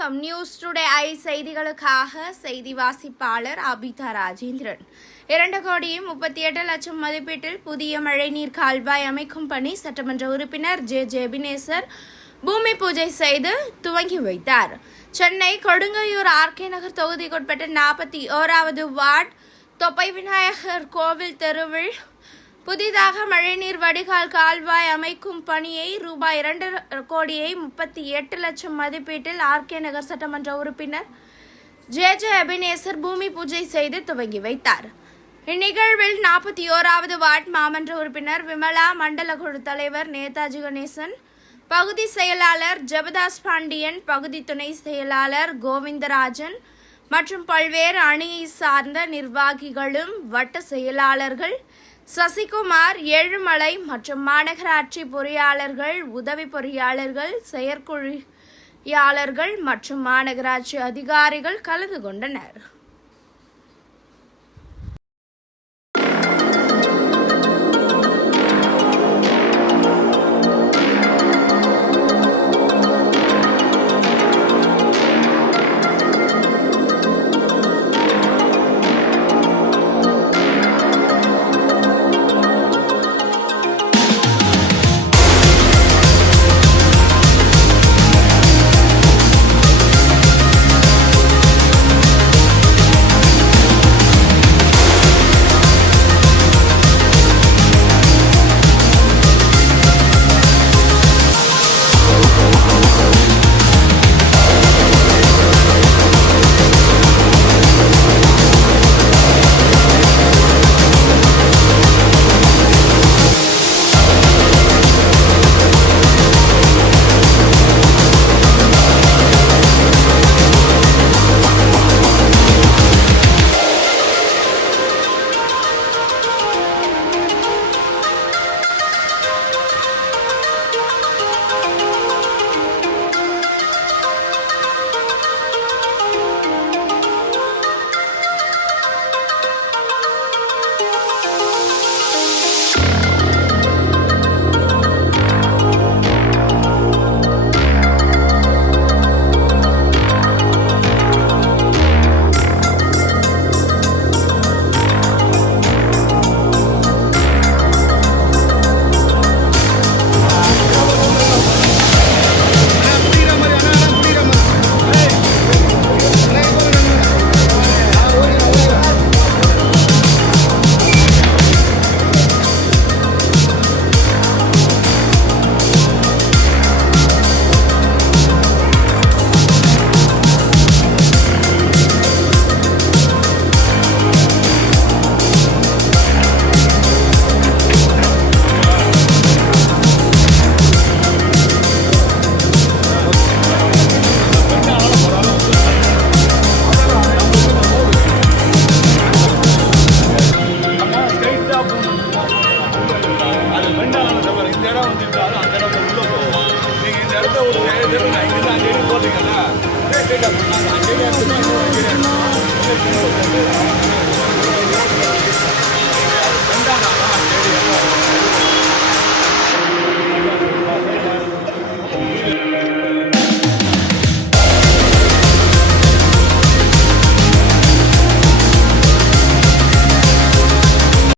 வணக்கம். News today I செய்திகளுக்காக செய்தி வாசிப்பாளர் அபிதா ராஜேந்திரன். 2,38,00,000 மதிப்பீட்டில் புதிய மழைநீர் கால்வாய் அமைக்கும் பணி சட்டமன்ற உறுப்பினர் ஜே எபினேசர் பூமி பூஜை செய்து துவங்கி வைத்தார். சென்னை கொடுங்கையூர் ஆர்கே நகர் தொகுதிக்குட்பட்ட 41வது வார்டு தொப்பை விநாயகர் கோவில் தெருவில் புதிதாக மழைநீர் வடிகால் கால்வாய் அமைக்கும் பணியை ரூபாய் 2,38,00,000 மதிப்பீட்டில் ஆர்கே நகர் சட்டமன்ற உறுப்பினர் ஜே எபினேசர் பூமி பூஜை செய்து துவங்கி வைத்தார். இந்நிகழ்வில் 41வது வார்டு மாமன்ற உறுப்பினர் விமலா, மண்டல குழு தலைவர் நேதாஜி கணேசன், பகுதி செயலாளர் ஜெபதாஸ் பாண்டியன், பகுதி துணை செயலாளர் கோவிந்தராஜன் மற்றும் பல்வேறு அணியை சார்ந்த நிர்வாகிகளும் வட்ட செயலாளர்கள் சசிகுமார், ஏழுமலை மற்றும் மாநகராட்சி பொறியாளர்கள், உதவி பொறியாளர்கள், செயற்குழுயாளர்கள் மற்றும் மாநகராட்சி அதிகாரிகள் கலந்து கொண்டனர்.